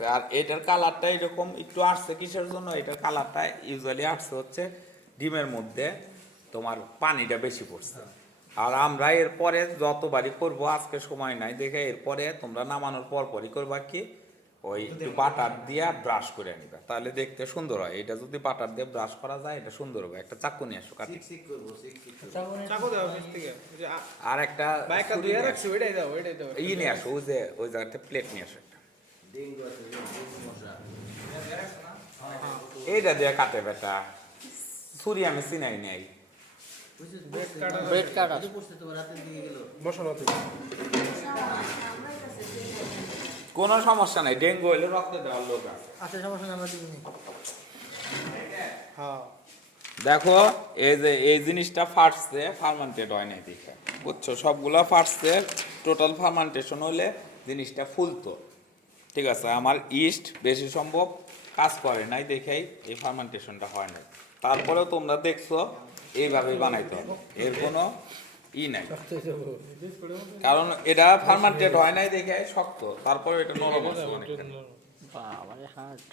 আর এটার কালারটা এরকম একটু আসছে কিসের জন্য, এটার কালারটা ইউজুয়ালি আসছে হচ্ছে ডিমের মধ্যে তোমার পানিটা বেশি পড়ছে। আর আমরা এরপরে যতবারই করবো, আজকে সময় নাই দেখে এরপরে তোমরা নামানোর পরই করবা কি, ওই একটু বাটার দিয়ে ব্রাশ করে নিবা, তাহলে দেখতে সুন্দর হয়। এটা যদি বাটার দিয়ে ব্রাশ করা যায় এটা সুন্দর হবে। একটা চাকু নিয়ে আসো কাটি, আর একটা ই নিয়ে আসো, ওই যে ওই জায়গাতে প্লেট নিয়ে আসো একটা, এইটা দিয়ে কাটে বেটা, ছুরি আমি চিনাই নাই। ব্রেড কাটার কোনো সমস্যা নাই, ডেঙ্গু হইলে রক্ত দেওয়ার লোক আছে। আচ্ছা সমস্যা নেই, আমরা দিইনি। হ্যাঁ দেখো এই যে এই জিনিসটা ফাটছে, ফার্মেন্টেড হয় নাই দেখে, বুঝছো? সবগুলা ফাটছে, টোটাল ফার্মেন্টেশন হলে জিনিসটা ফুলতো। ঠিক আছে, আমার ইস্ট বেশি সম্ভব কাজ করে নাই দেখেই এই ফার্মেন্টেশনটা হয় নাই। তারপরেও তোমরা দেখছো এইভাবে বানাইতে হবে, এর কোনো ই নাই, কারণ এটা ফার্মেন্টেড হয় নাই দেখে শক্ত, তারপরে এটা নরম আছে অনেকখানি। বাবারে হার্ড,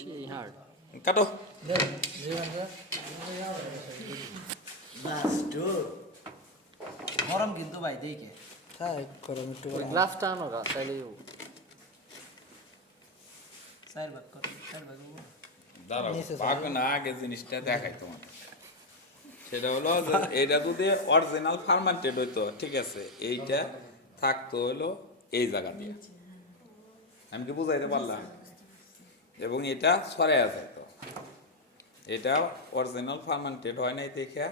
সেই হার্ড। কাটো। গরম কিন্তু ভাই দেখে তাই গরম একটু গ্লাসটা আনো গা, তাইলে দাঁড়াও, ভাগ না, আগে জিনিসটা দেখাই তোমার। সেটা হলো যে এটা যদি অরিজিনাল ফার্মেন্টেড হইতো, ঠিক আছে, এইটা থাকতো হলো এই জায়গা দিয়ে, আমি কি বুঝাইতে পারলাম? এবং এটা ছড়াইয়া যেত, এটা অরিজিনাল ফার্মেন্টেড হয় নাই দেখে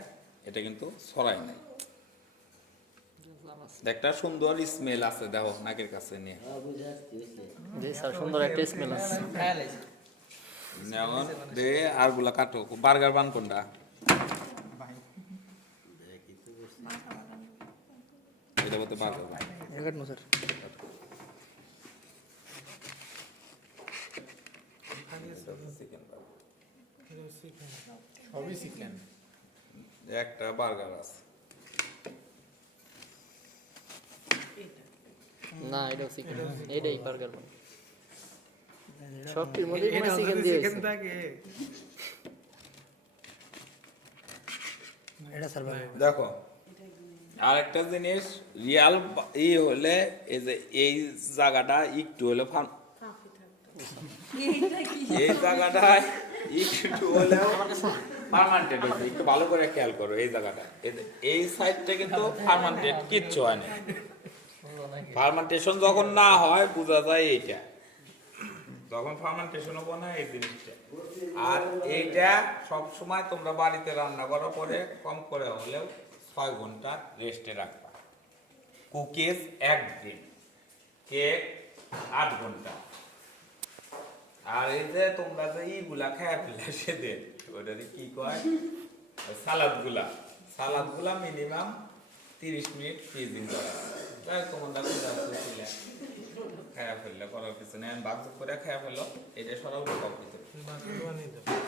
এটা কিন্তু ছড়াই নাই। একটা সুন্দর স্মেল আছে, দেখো নাকের কাছে নিয়ে, জি স্যার, সুন্দর একটা স্মেল আছে। যেমন দে আর গুলা কাটো। বার্গার বান কোনটা? এটা বলতে বার্গার বান। কাটনো স্যার। সবই চিকেন, একটা বার্গার আছে। না এটাও চিকেন, এটাই বার্গার বান। সবটির মধ্যে কোনো চিকেন দিয়েছে। এটা স্যার দেখো আরেকটা জিনিস, রিয়াল ই হলে এই যে এই জায়গাটা একটু হলে এই জায়গাটা একটু হলেও ফার্মেন্টেড হয়েছে, একটু ভালো করে খেয়াল করো এই জায়গাটা, এই সাইডটা কিন্তু ফার্মেন্টেড কিচ্ছু হয় না। ফার্মেন্টেশন যখন না হয় বোঝা যায় এইটা, যখন ফার্মেন্টেশন হবো না এই জিনিসটা। আর এইটা সবসময় তোমরা বাড়িতে রান্না করার পরে কম করে হলেও 6 ঘন্টা রেস্টে রাখবা। কুকিজ 1 দিন, কেক 8 ঘন্টা। আর এই যে তোমরা যে ইগুলা খেয়ে ফেলে সেদিন, ওটাতে কি কয়, সালাদগুলা মিনিমাম 30 মিনিট ফ্রিজিং করা। তাই তোমাদের খায়া ফেললে করার কিছু নেই, আমি বাক্স করে খায়া ফেলো, এটা সরাও লোক ভিতরে।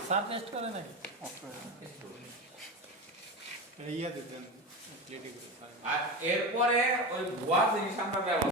স্যার টেস্ট করে নাকি? ইয়া দিতেন আর এরপরে ওই ভুয়া জিনিস আমরা ব্যবহার